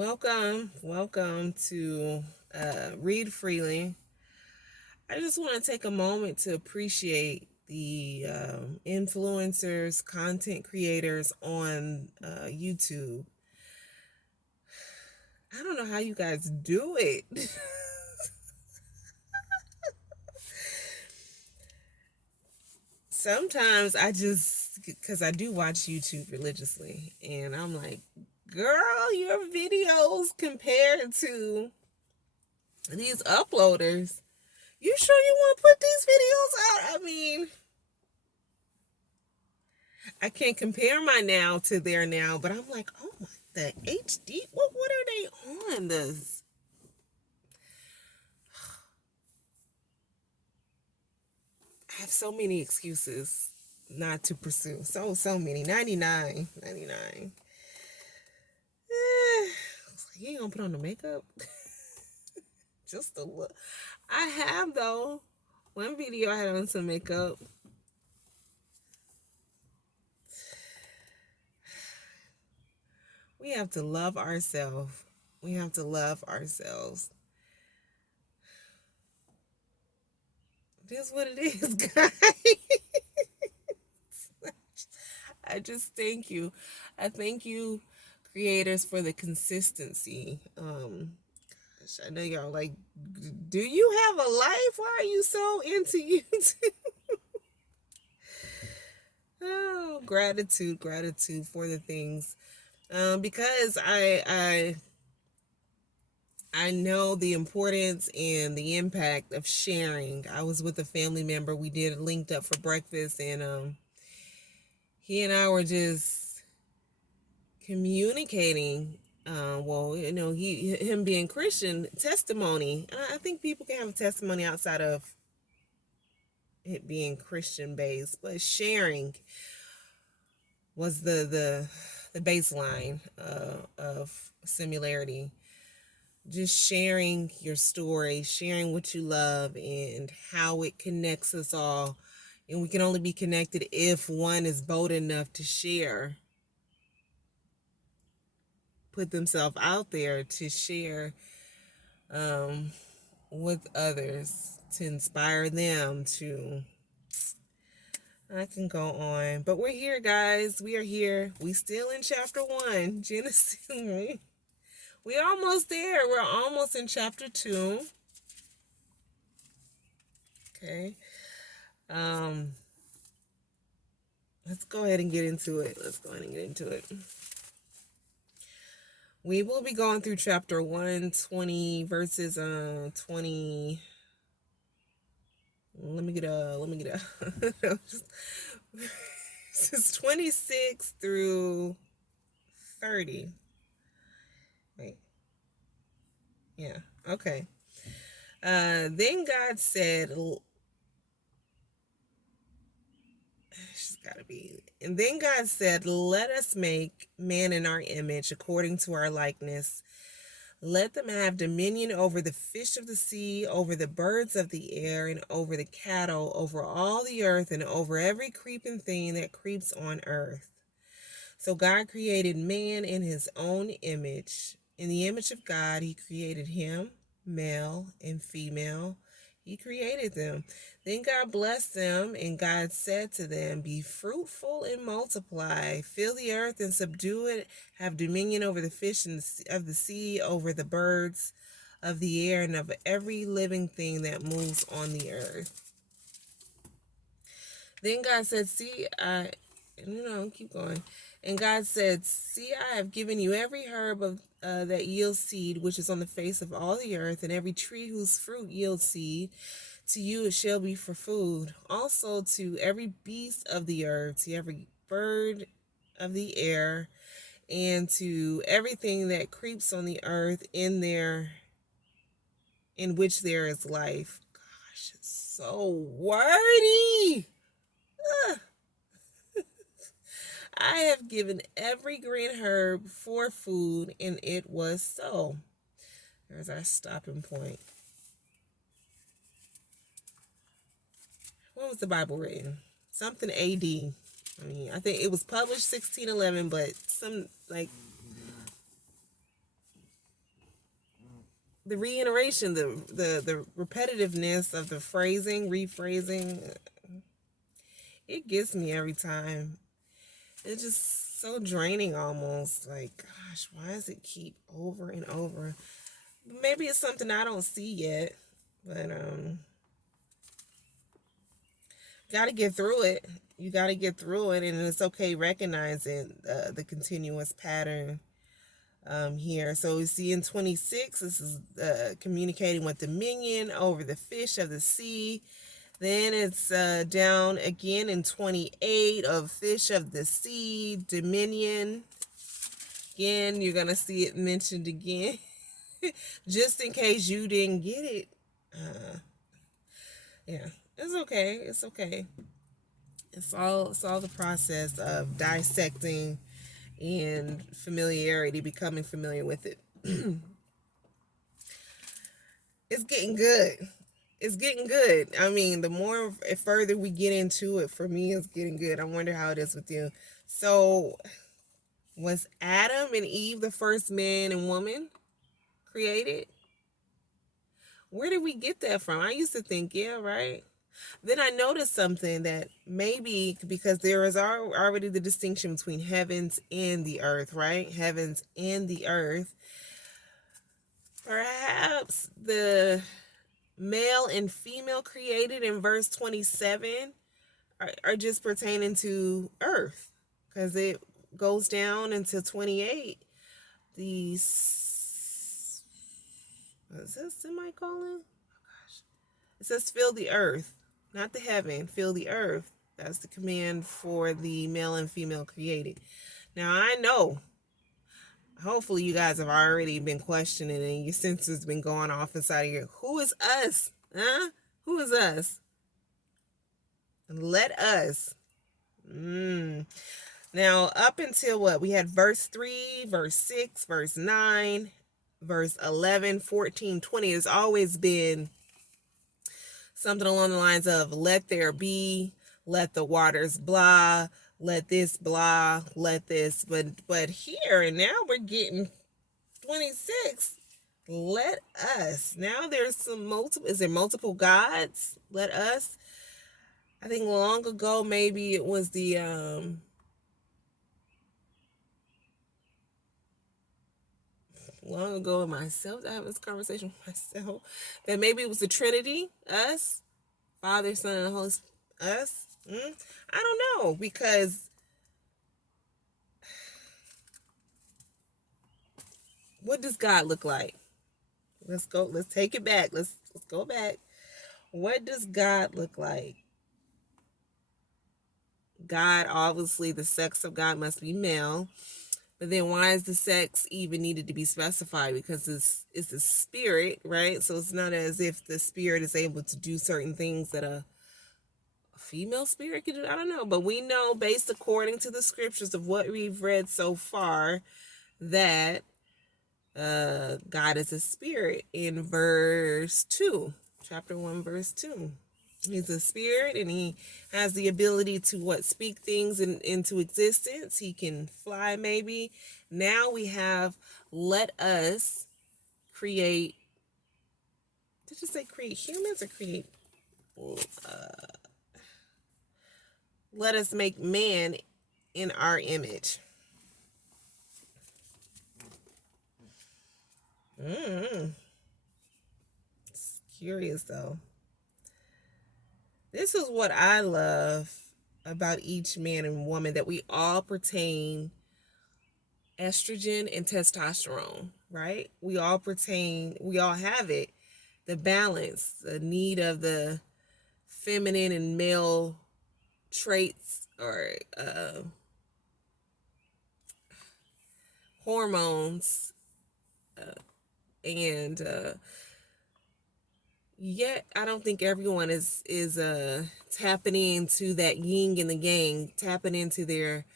Welcome to Read Freely. I just want to take a moment to appreciate the influencers, content creators on YouTube. I don't know how you guys do it. Sometimes because I do watch YouTube religiously, and I'm like, girl, your videos compared to these uploaders, you sure you want to put these videos out? I mean, I can't compare my now to their now, but I'm like, oh my, the HD, what are they on? This, I have so many excuses not to pursue. So many. 99. You ain't gonna put on the makeup? Just a look. I have though. One video I had on some makeup. We have to love ourselves. We have to love ourselves. It is what it is, guys. I just thank you. I thank you, creators, for the consistency. Gosh, I know y'all like, do you have a life? Why are you so into YouTube? Oh, gratitude for the things. Because I know the importance and the impact of sharing. I was with a family member. We did linked up for breakfast, and he and I were just communicating. Well, him being Christian, testimony. I think people can have a testimony outside of it being Christian based, but sharing was the baseline of similarity. Just sharing your story, sharing what you love, and how it connects us all. And we can only be connected if one is bold enough to share, put themselves out there to share with others, to inspire them to. I can go on, but we're here, guys. We are here. We still in chapter 1, Genesis. We're almost there. We're almost in chapter 2. Okay. Let's go ahead and get into it. We will be going through chapter 120 verses 20. Let me get this is 26 through 30. Wait. Yeah. Okay. Then God said, and then God said, let us make man in our image according to our likeness. Let them have dominion over the fish of the sea, over the birds of the air, and over the cattle, over all the earth, and over every creeping thing that creeps on earth. So God created man in his own image. In the image of God, he created him, male and female. He created them. Then God blessed them, and God said to them, be fruitful and multiply, fill the earth and subdue it, have dominion over the fish of the sea, over the birds of the air, and of every living thing that moves on the earth. Then God said, keep going. And God said, see, I have given you every herb that yields seed, which is on the face of all the earth, and every tree whose fruit yields seed. To you it shall be for food. Also to every beast of the earth, to every bird of the air, and to everything that creeps on the earth in which there is life. Gosh, it's so wordy. I have given every green herb for food, and it was so. There's our stopping point. When was the Bible written? Something AD. I mean, I think it was published 1611, but some, like, the reiteration, the repetitiveness of the rephrasing, it gets me every time. It's just so draining almost. Like, gosh, why does it keep over and over? Maybe it's something I don't see yet, but gotta get through it. You gotta get through it, and it's okay recognizing the continuous pattern here. So we see in 26, this is communicating with dominion over the fish of the sea. Then it's down again in 28 of fish of the sea, dominion. Again, you're going to see it mentioned again. Just in case you didn't get it. Yeah, it's okay. It's okay. It's all the process of dissecting and familiarity, becoming familiar with it. It's getting good. It's getting good. I mean, the more further we get into it, for me, it's getting good. I wonder how it is with you. So, was Adam and Eve the first man and woman created? Where did we get that from? I used to think, yeah, right. Then I noticed something that maybe because there is already the distinction between heavens and the earth, right? Heavens and the earth. Perhaps the male and female created in verse 27 are just pertaining to earth, because it goes down into 28. Is this semicolon? Oh gosh. It says fill the earth, not the heaven, fill the earth. That's the command for the male and female created. Now I know, hopefully you guys have already been questioning and your senses been going off inside of you. Who is us? Huh? Who is us? Let us. Now, up until what? We had verse 3, verse 6, verse 9, verse 11, 14, 20. It's always been something along the lines of let there be, let the waters blah, let this blah, let this. But here and now we're getting 26. Let us. Now there's some multiple. Is there multiple gods? Let us. I think long ago maybe it was the long ago in myself, I have this conversation with myself, that maybe it was the Trinity, us, Father, Son, and Holy Spirit, us. I don't know, because what does God look like? Let's take it back. Let's go back. What does God look like? God, obviously, the sex of God must be male. But then why is the sex even needed to be specified? Because it's a spirit, right? So it's not as if the spirit is able to do certain things that a female spirit can do. I don't know. But we know, based according to the scriptures of what we've read so far, that God is a spirit in verse 2. Chapter 1, verse 2. He's a spirit, and he has the ability to speak things into existence. He can fly, maybe. Now we have let us create. Did you say create humans or create? Let us make man in our image. It's curious though. This is what I love about each man and woman, that we all pertain estrogen and testosterone, right? We all have it. The balance, the need of the feminine and male traits, or hormones, and yet I don't think everyone is tapping into that yin and the yang, tapping into their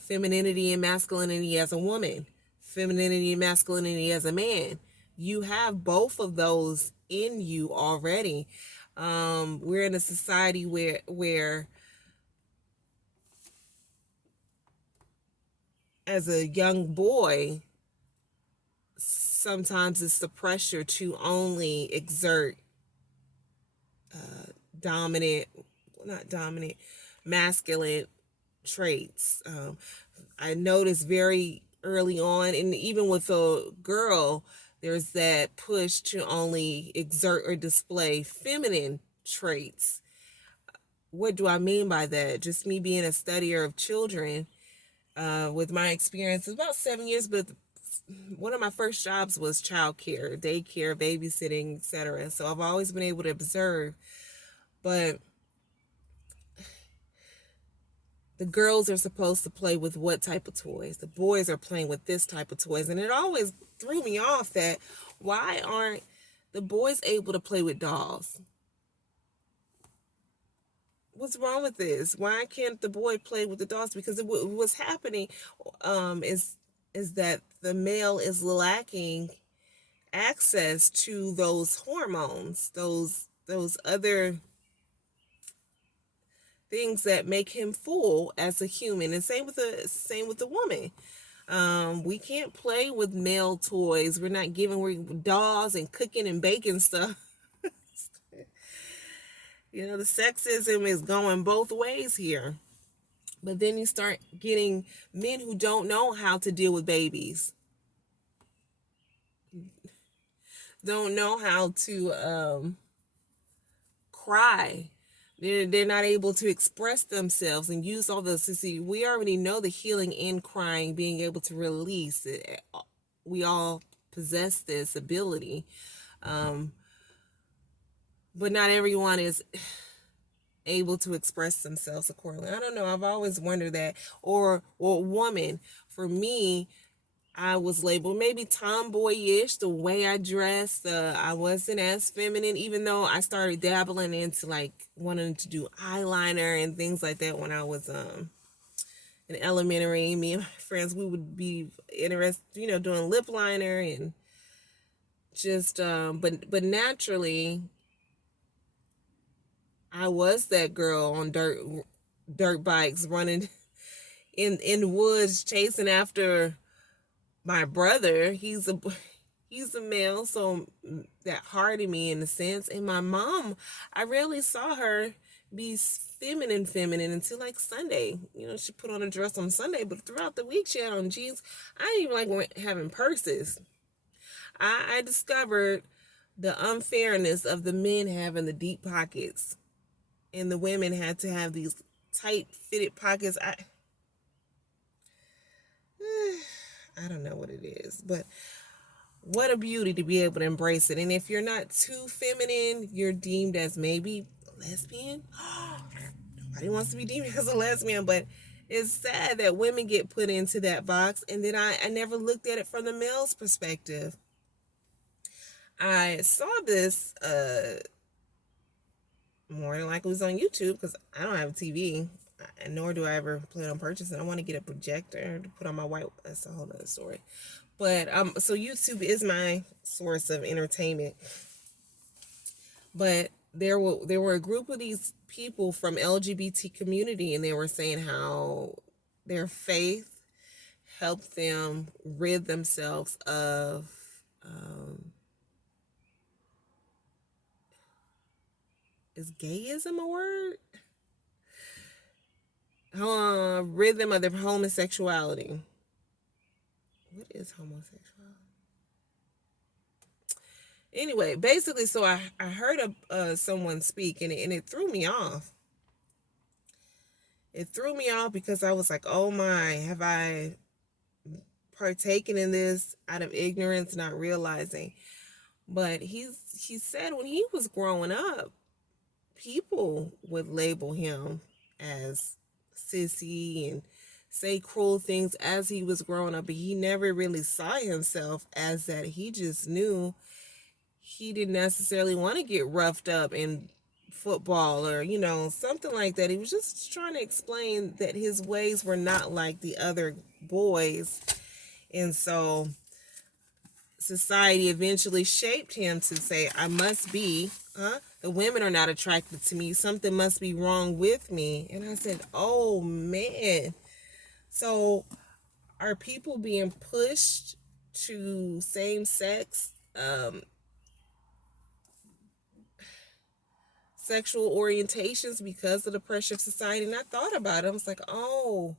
femininity and masculinity as a woman, femininity and masculinity as a man. You have both of those in you already. We're in a society where as a young boy, sometimes it's the pressure to only exert dominant, not dominant, masculine traits. I noticed very early on, and even with a girl, there's that push to only exert or display feminine traits. What do I mean by that? Just me being a studier of children, with my experience, it's about 7 years, but one of my first jobs was childcare, daycare, babysitting, etc. So I've always been able to observe, but the girls are supposed to play with what type of toys? The boys are playing with this type of toys. And it always threw me off that why aren't the boys able to play with dolls? What's wrong with this? Why can't the boy play with the dolls? Because what's happening is that the male is lacking access to those hormones, those other things that make him full as a human. And same with the woman. We can't play with male toys. We're dolls and cooking and baking stuff. The sexism is going both ways here. But then you start getting men who don't know how to deal with babies, don't know how to cry. They're not able to express themselves and use all those. See, we already know the healing in crying, being able to release it. We all possess this ability, but not everyone is able to express themselves accordingly. I don't know. I've always wondered that. Or woman. For me, I was labeled maybe tomboyish, the way I dressed. I wasn't as feminine, even though I started dabbling into like wanting to do eyeliner and things like that when I was in elementary. Me and my friends, we would be interested, doing lip liner and just but naturally I was that girl on dirt bikes running in woods chasing after my brother. He's a male, so that heart in me in a sense. And my mom, I rarely saw her be feminine until like Sunday. She put on a dress on Sunday, but throughout the week she had on jeans. I didn't even like having purses. I discovered the unfairness of the men having the deep pockets, and the women had to have these tight fitted pockets. I don't know what it is, but what a beauty to be able to embrace it. And if you're not too feminine, you're deemed as maybe lesbian. Nobody wants to be deemed as a lesbian, but it's sad that women get put into that box. And then I never looked at it from the male's perspective. I saw this more than likely it was on YouTube, because I don't have a TV, nor do I ever plan on purchasing. I want to get a projector to put on my white. That's a whole other story. But so YouTube is my source of entertainment. But there were a group of these people from LGBT community, and they were saying how their faith helped them rid themselves of is gayism a word? Rid them of their homosexuality. What is homosexuality? Anyway, basically, so I heard someone speak, and it threw me off. It threw me off because I was like, oh my, have I partaken in this out of ignorance, not realizing? But he said when he was growing up, people would label him as sissy and say cruel things as he was growing up, but he never really saw himself as that. He just knew he didn't necessarily want to get roughed up in football or something like that. He was just trying to explain that his ways were not like the other boys, and so society eventually shaped him to say, I must be the women are not attracted to me, something must be wrong with me. And I said, oh man, so are people being pushed to same sex sexual orientations because of the pressure of society. And I thought about it. I was like, oh,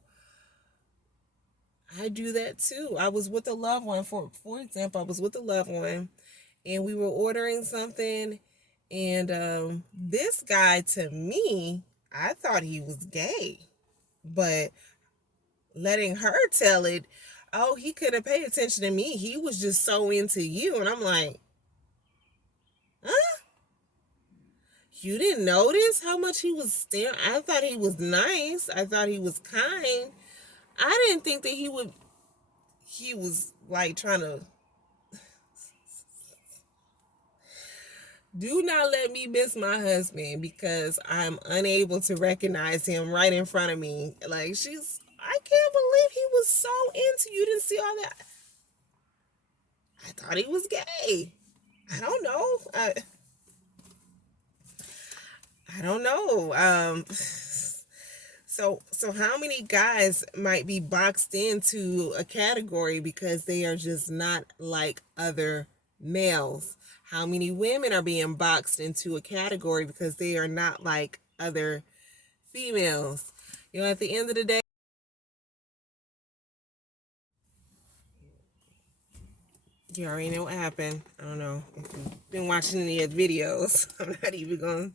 I do that too. I was with a loved one, for example, I was with a loved one and we were ordering something, and this guy, to me, I thought he was gay, but letting her tell it, oh, he couldn't pay attention to me. He was just so into you. And I'm like, huh? You didn't notice how much he was staring? I thought he was nice. I thought he was kind. I didn't think that he was like trying to. Do not let me miss my husband because I'm unable to recognize him right in front of me. Like, I can't believe he was so into you. Didn't see all that. I thought he was gay. I don't know. I don't know. So how many guys might be boxed into a category because they are just not like other males? How many women are being boxed into a category because they are not like other females? You know, at the end of the day, you already know what happened. I don't know if you've been watching any of the videos. I'm not even going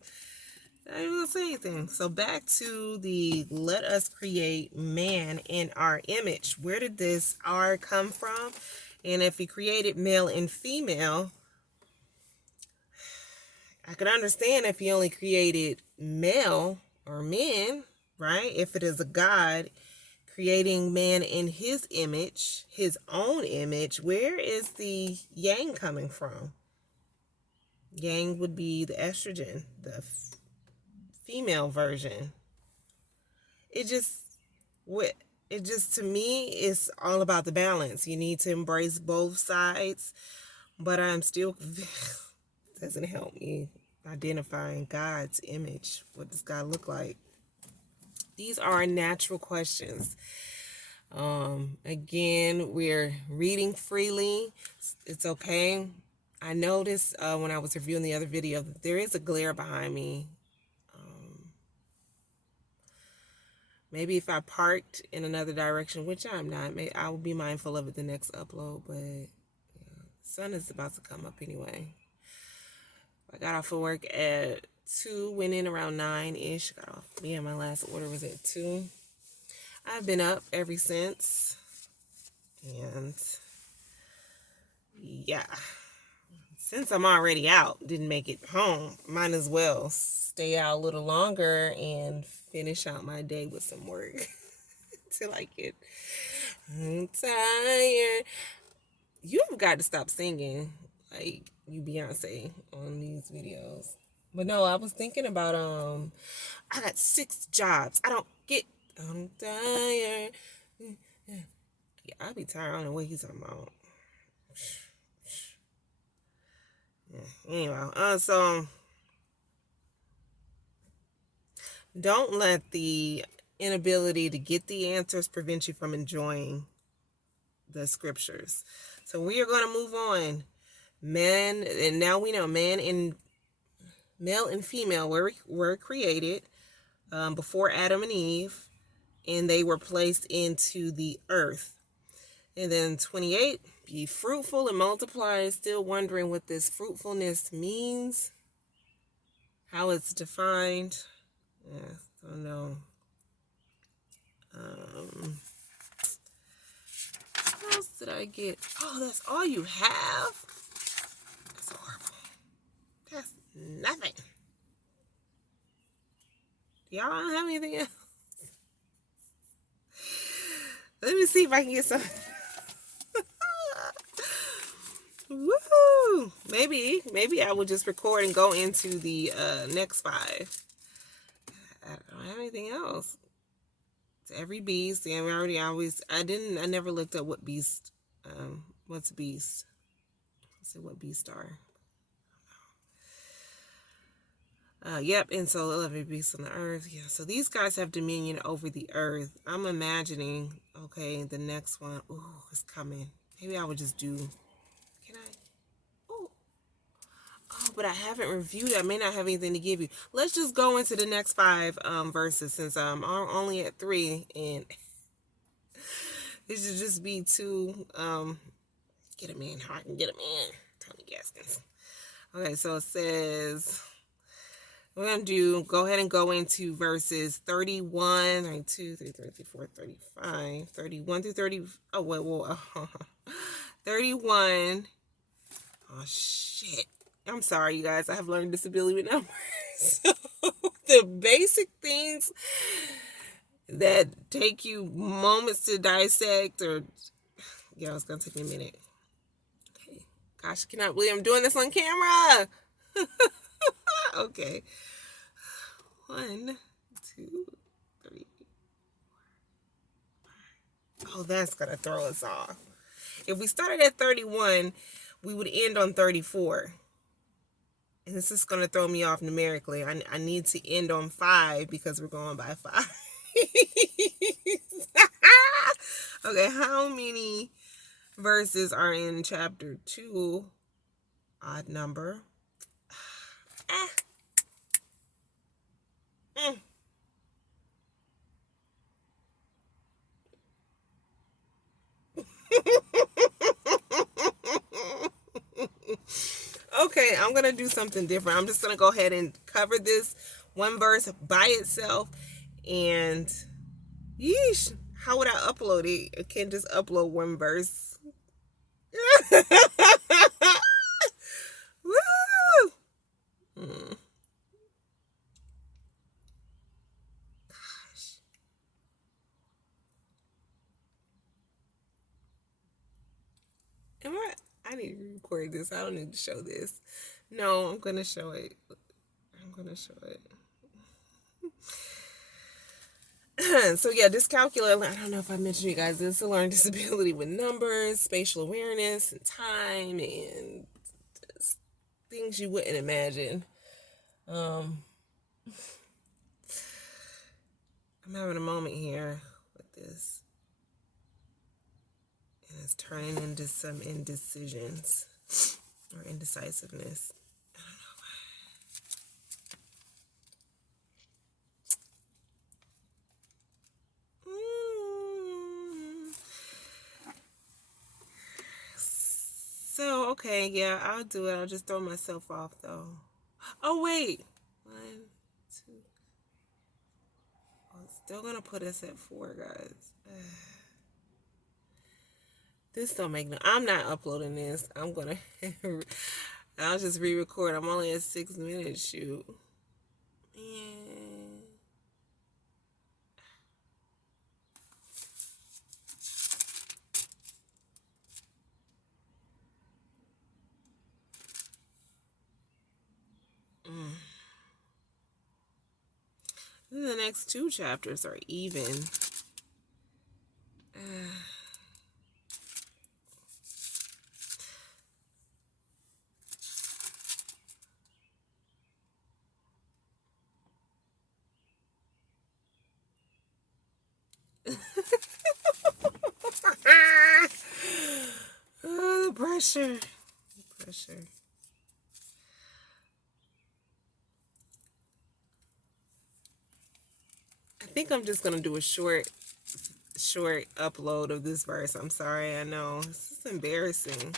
to say anything. So back to the let us create man in our image. Where did this R come from? And if he created male and female, I could understand if he only created male or men, right? If it is a God creating man in his image, his own image, where is the yang coming from? Yang would be the estrogen, the female version. It just, it just, to me, it's all about the balance. You need to embrace both sides, but I'm still doesn't help me identifying God's image. What does God look like? These are natural questions. Again, we're reading freely. It's okay. I noticed when I was reviewing the other video that there is a glare behind me. Maybe if I parked in another direction, which I'm not, I will be mindful of it the next upload, but yeah, sun is about to come up anyway. I got off of work at 2, went in around 9-ish. Got off. Yeah, my last order was at 2. I've been up ever since. And yeah, since I'm already out, didn't make it home, might as well stay out a little longer and finish out my day with some work till I get. I'm tired. You have got to stop singing like you Beyonce on these videos. But no, I was thinking about I got 6 jobs. I'm tired. Yeah, I'll be tired. I don't know what he's talking about. Yeah. Anyway, so don't let the inability to get the answers prevent you from enjoying the scriptures. So we are going to move on. Men, and now we know man and male and female were created before Adam and Eve, and they were placed into the earth. And then 28, be fruitful and multiply. Still wondering what this fruitfulness means, how it's defined. Yeah, don't know. What else did I get? Oh, that's all you have? That's horrible. That's nothing. Y'all don't have anything else? Let me see if I can get some. Woohoo! Maybe I will just record and go into the next 5. I don't have anything else. It's every beast. Yeah, I never looked up what beast. What's beast? Let's see what beast are. Yep, and so every beast on the earth. Yeah, so these guys have dominion over the earth. I'm imagining, okay, the next one, ooh, it's coming. Maybe I would just do, can I? Oh, but I haven't reviewed it. I may not have anything to give you. Let's just go into the next 5 verses since I'm only at 3, and it should just be 2. Get him in. How I can get him in. Tony Gaskins. Okay, so it says, we're going to go ahead and go into verses 31, 32, 33, 34, 35, 31 through 30. Oh, wait. 31. Oh, shit. I'm sorry, you guys. I have learned disability with numbers. So the basic things that take you moments to dissect, or, yeah, it's going to take me a minute. Okay. Gosh, I cannot believe I'm doing this on camera. Okay. 1, 2, 3, 4, 5. Oh, that's going to throw us off. If we started at 31, we would end on 34. And this is going to throw me off numerically. I need to end on 5 because we're going by 5. Okay, how many verses are in chapter 2? Odd number. Okay, I'm going to do something different. I'm just going to go ahead and cover this one verse by itself. And yeesh, how would I upload it? I can't just upload one verse. Woo! Gosh. I need to record this. I don't need to show this. No, I'm going to show it. So yeah, dyscalculia, I don't know if I mentioned you guys, this is a learning disability with numbers, spatial awareness, and time, and things you wouldn't imagine. I'm having a moment here with this, and it's turning into some indecisions or indecisiveness. I don't know why. So, okay, yeah, I'll do it. I'll just throw myself off, though. Oh, wait. 1, 2. Oh, it's still going to put us at 4, guys. This don't make no... I'm not uploading this. I'm going to... I'll just re-record. I'm only at 6 minutes, shoot. The next 2 chapters are even. Oh, the pressure. I think I'm just gonna do a short upload of this verse. I'm sorry, I know this is embarrassing.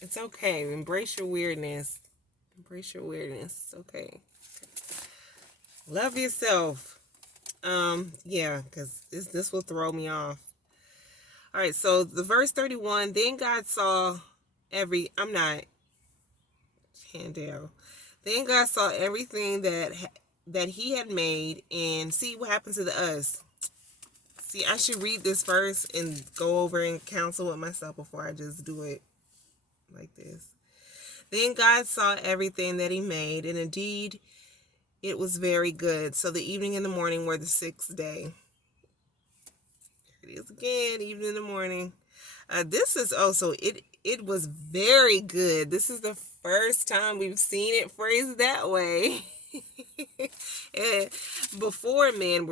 It's okay. Embrace your weirdness. It's okay. Love yourself. Yeah, because this will throw me off. All right, so the verse 31, then God saw I'm not Handel. Then God saw everything that he had made, and see what happens to the us. See, I should read this verse and go over and counsel with myself before I just do it like this. Then God saw everything that he made, and indeed it was very good. So the evening and the morning were the 6th day. Here it is again, evening and the morning. This is also, it was very good. This is the first time we've seen it phrased that way. Before man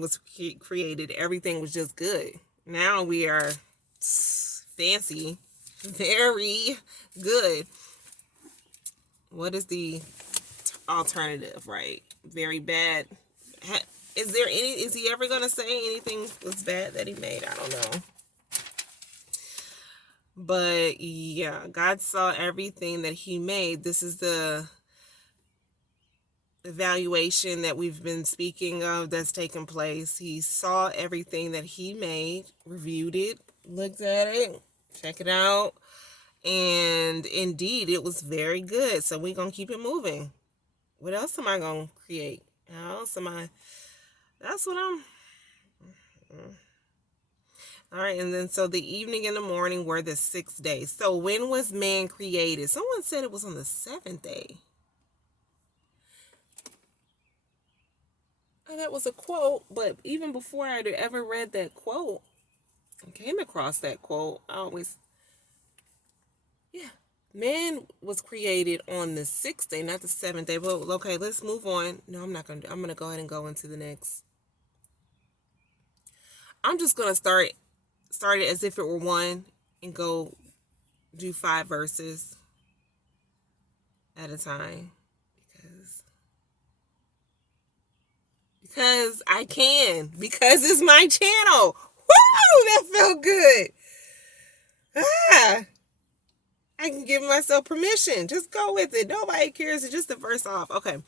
was created, everything was just good. Now we are fancy, very good. What is the alternative, right? Very bad. Is he ever going to say anything was bad that he made? I don't know. But yeah, God saw everything that he made. This is the evaluation that we've been speaking of that's taken place. He saw everything that he made, reviewed it, looked at it, check it out, and indeed it was very good. So we're going to keep it moving. What else am I going to create? How else am I? That's what I'm... All right, and then so the evening and the morning were the 6th day. So when was man created? Someone said it was on the 7th day. Oh, that was a quote, but even before I'd ever read that quote, I came across that quote. Man was created on the 6th day, not the 7th day. But okay, let's move on. No, I'm not going to. I'm going to go ahead and go into the next. I'm just going to start it as if it were one and go do 5 verses at a time because I can, because it's my channel. Woo! That felt good. I can give myself permission. Just go with it. Nobody cares. It's just the verse off. Okay.